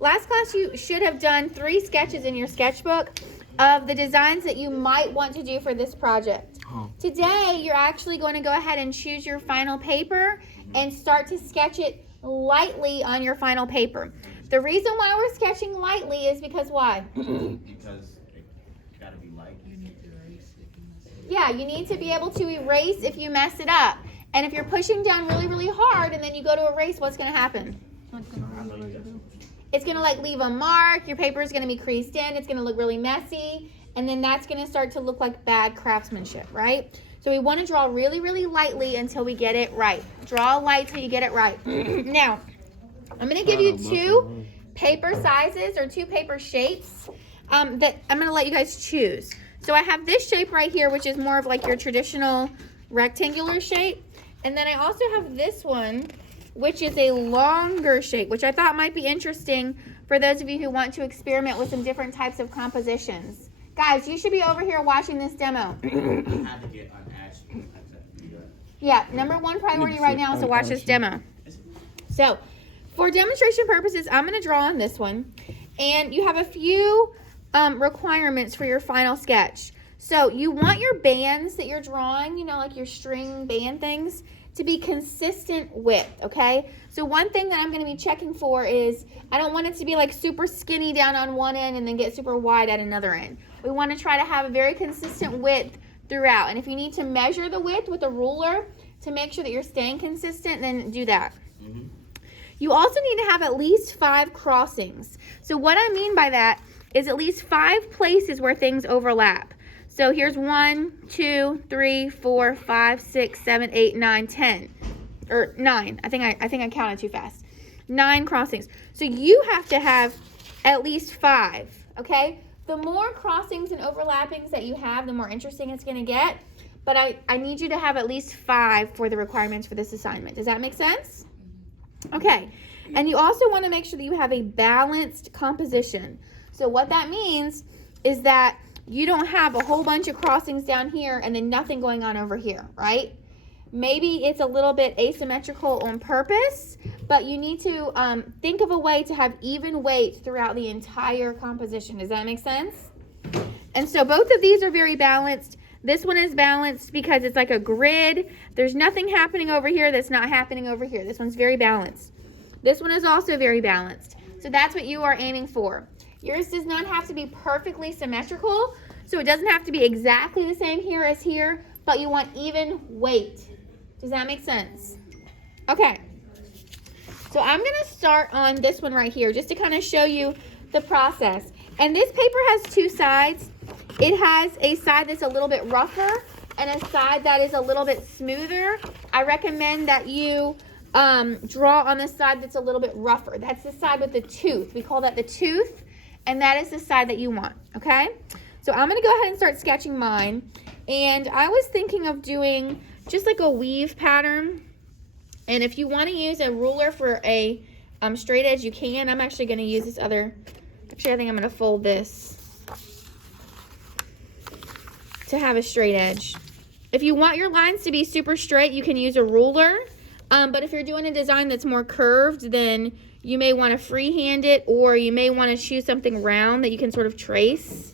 last class you should have done 3 sketches in your sketchbook of the designs that you might want to do for this project. Today, you're actually going to go ahead and choose your final paper and start to sketch it lightly on your final paper. The reason why we're sketching lightly is because why? Because it gotta be light. Yeah, you need to be able to erase if you mess it up. And if you're pushing down really, really hard and then you go to erase, what's going to happen? It's going to like leave a mark. Your paper is going to be creased in. It's going to look really messy. And then that's going to start to look like bad craftsmanship, right? So we want to draw really, really lightly until we get it right. Draw light till you get it right. Now, I'm going to give you 2 paper sizes or 2 paper shapes that I'm going to let you guys choose. So I have this shape right here, which is more of like your traditional rectangular shape. And then I also have this one, which is a longer shape, which I thought might be interesting for those of you who want to experiment with some different types of compositions. Guys, you should be over here watching this demo. Yeah, number 1 priority right now is to watch this demo. So, for demonstration purposes, I'm going to draw on this one. And you have a few requirements for your final sketch. So, you want your bands that you're drawing, you know, like your string band things, to be consistent width, okay? So, one thing that I'm going to be checking for is I don't want it to be like super skinny down on one end and then get super wide at another end. We want to try to have a very consistent width throughout. And if you need to measure the width with a ruler to make sure that you're staying consistent, then do that. You also need to have at least 5 crossings. So what I mean by that is at least 5 places where things overlap. So here's 1, 2, 3, 4, 5, 6, 7, 8, 9, 10. Or 9. I think I counted too fast. 9 crossings. So you have to have at least 5, okay? The more crossings and overlappings that you have, the more interesting it's going to get. But I need you to have at least 5 for the requirements for this assignment. Does that make sense? Okay. And you also want to make sure that you have a balanced composition. So what that means is that you don't have a whole bunch of crossings down here and then nothing going on over here, right? Maybe it's a little bit asymmetrical on purpose, but you need to think of a way to have even weight throughout the entire composition. Does that make sense? And so both of these are very balanced. This one is balanced because it's like a grid. There's nothing happening over here that's not happening over here. This one's very balanced. This one is also very balanced. So that's what you are aiming for. Yours does not have to be perfectly symmetrical, so it doesn't have to be exactly the same here as here, but you want even weight. Does that make sense? Okay. So I'm going to start on this one right here just to kind of show you the process. And this paper has 2 sides. It has a side that's a little bit rougher and a side that is a little bit smoother. I recommend that you draw on the side that's a little bit rougher. That's the side with the tooth. We call that the tooth, and that is the side that you want, okay? So I'm going to go ahead and start sketching mine. And I was thinking of doing just like a weave pattern. And if you want to use a ruler for a straight edge, you can. I'm actually going to use this other, actually I think I'm going to fold this to have a straight edge. If you want your lines to be super straight, you can use a ruler. But if you're doing a design that's more curved, then you may want to freehand it, or you may want to choose something round that you can sort of trace.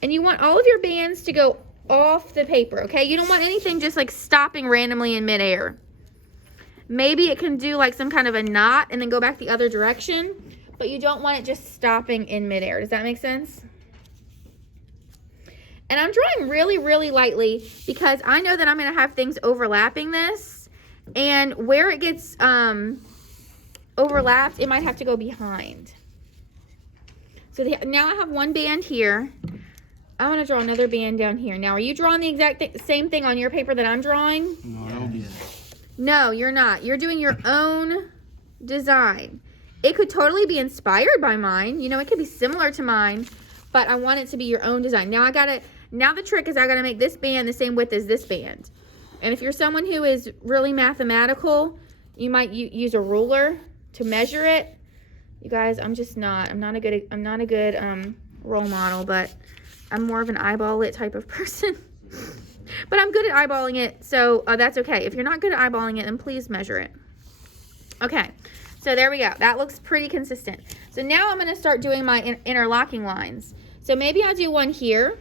And you want all of your bands to go off the paper, okay? You don't want anything just like stopping randomly in midair. Maybe it can do like some kind of a knot and then go back the other direction, but you don't want it just stopping in midair. Does that make sense? And I'm drawing really, really lightly because I know that I'm going to have things overlapping this, and where it gets overlapped, it might have to go behind. So now I have one band here. I'm going to draw another band down here. Now, are you drawing the exact same thing on your paper that I'm drawing? No, you're not. You're doing your own design. It could totally be inspired by mine. You know, it could be similar to mine, but I want it to be your own design. Now the trick is I got to make this band the same width as this band. And if you're someone who is really mathematical, you might use a ruler to measure it. You guys, I'm not a good role model, but I'm more of an eyeball it type of person. But I'm good at eyeballing it, so that's okay. If you're not good at eyeballing it, then please measure it. Okay, So there we go. That looks pretty consistent. So now I'm going to start doing my interlocking lines. So maybe I'll do one here.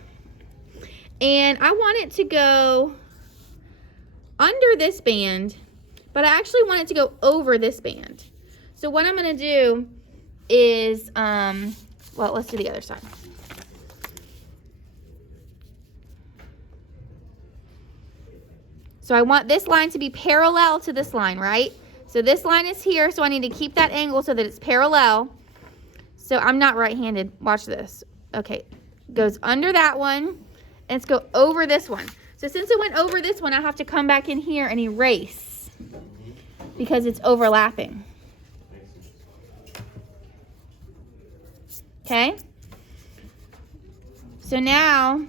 And I want it to go under this band, but I actually want it to go over this band. So what I'm going to do is, well, let's do the other side. So I want this line to be parallel to this line, right? So this line is here, so I need to keep that angle so that it's parallel. So I'm not right-handed. Watch this. Okay, goes under that one, and let's go over this one. So since it went over this one, I have to come back in here and erase because it's overlapping. Okay? So now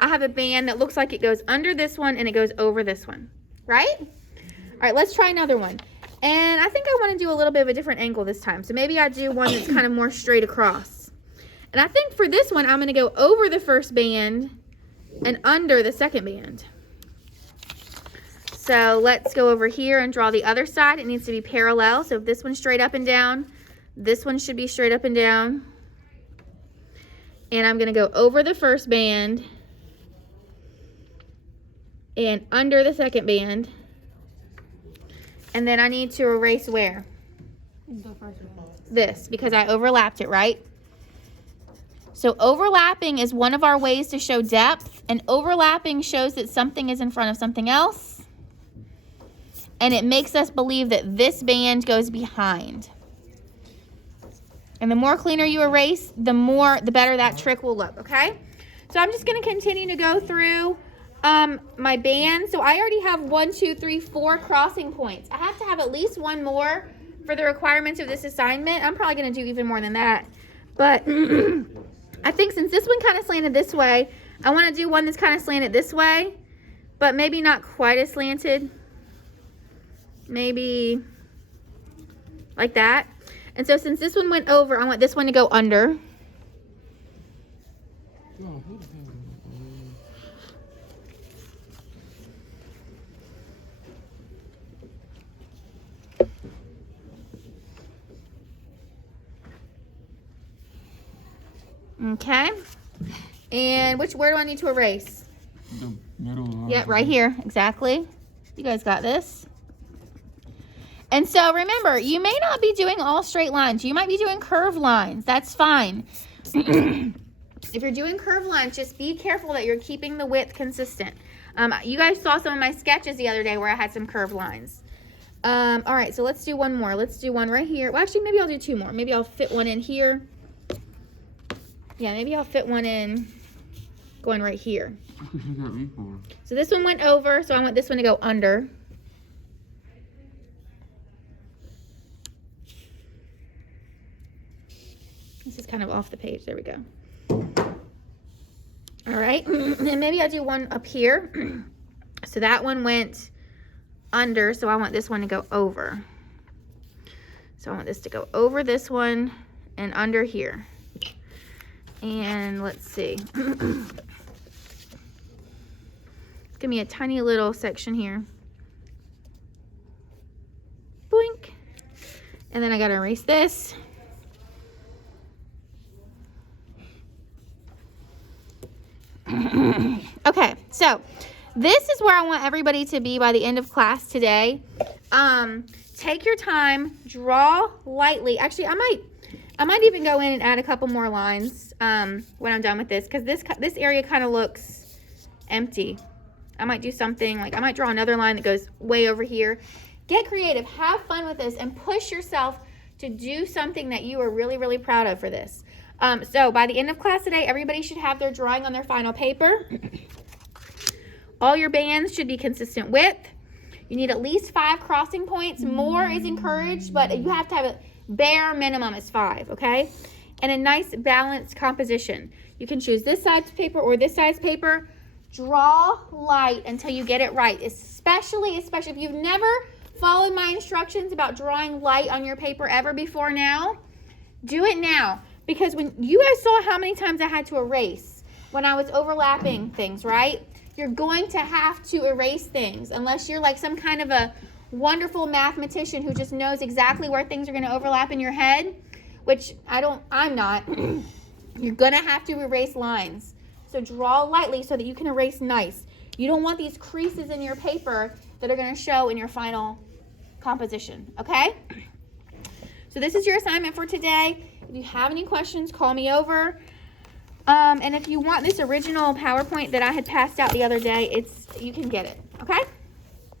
I have a band that looks like it goes under this one and it goes over this one, right? All right, let's try another one. And I think I want to do a little bit of a different angle this time. So maybe I do one that's kind of more straight across. And I think for this one, I'm going to go over the first band and under the second band. So let's go over here and draw the other side. It needs to be parallel. So if this one's straight up and down, this one should be straight up and down. And I'm going to go over the first band and under the second band. And then I need to erase where? This, because I overlapped it, right? So overlapping is one of our ways to show depth, and overlapping shows that something is in front of something else, and it makes us believe that this band goes behind. And the more cleaner you erase, the better that trick will look, okay? So I'm just going to continue to go through my band. So I already have 1, 2, 3, 4 crossing points. I have to have at least one more for the requirements of this assignment. I'm probably going to do even more than that. But I think since this one kind of slanted this way, I want to do one that's kind of slanted this way, but maybe not quite as slanted. Maybe like that. And so since this one went over, I want this one to go under. Okay. And where do I need to erase? The middle line. Yeah, right here. Exactly. You guys got this. And so remember, you may not be doing all straight lines. You might be doing curved lines. That's fine. If you're doing curved lines, just be careful that you're keeping the width consistent. You guys saw some of my sketches the other day where I had some curved lines. All right, so let's do one more. Let's do one right here. Well, actually, maybe I'll do two more. Maybe I'll fit one in here. Yeah, maybe I'll fit one in going right here. So this one went over, so I want this one to go under. This is kind of off the page. There we go. All right, and maybe I'll do one up here. So that one went under, so I want this one to go over. So I want this to go over this one and under here. And let's see. Give me a tiny little section here. Boink. And then I gotta erase this. Okay, so this is where I want everybody to be by the end of class today. Take your time, draw lightly. Actually, I might even go in and add a couple more lines when I'm done with this, because this area kind of looks empty. I might do something like I might draw another line that goes way over here. Get creative, have fun with this, and push yourself to do something that you are really, really proud of for this. So by the end of class today, everybody should have their drawing on their final paper. All your bands should be consistent width. You need at least 5 crossing points. More is encouraged, but you have to have a bare minimum is 5, okay? And a nice balanced composition. You can choose this size paper or this size paper. Draw light until you get it right, especially if you've never followed my instructions about drawing light on your paper ever before now, do it now. Because when you guys saw how many times I had to erase when I was overlapping things, right? You're going to have to erase things unless you're like some kind of a wonderful mathematician who just knows exactly where things are going to overlap in your head, which I'm not. You're going to have to erase lines. So draw lightly so that you can erase nice. You don't want these creases in your paper that are going to show in your final composition, okay? So this is your assignment for today. If you have any questions, call me over. And if you want this original PowerPoint that I had passed out the other day, you can get it, okay?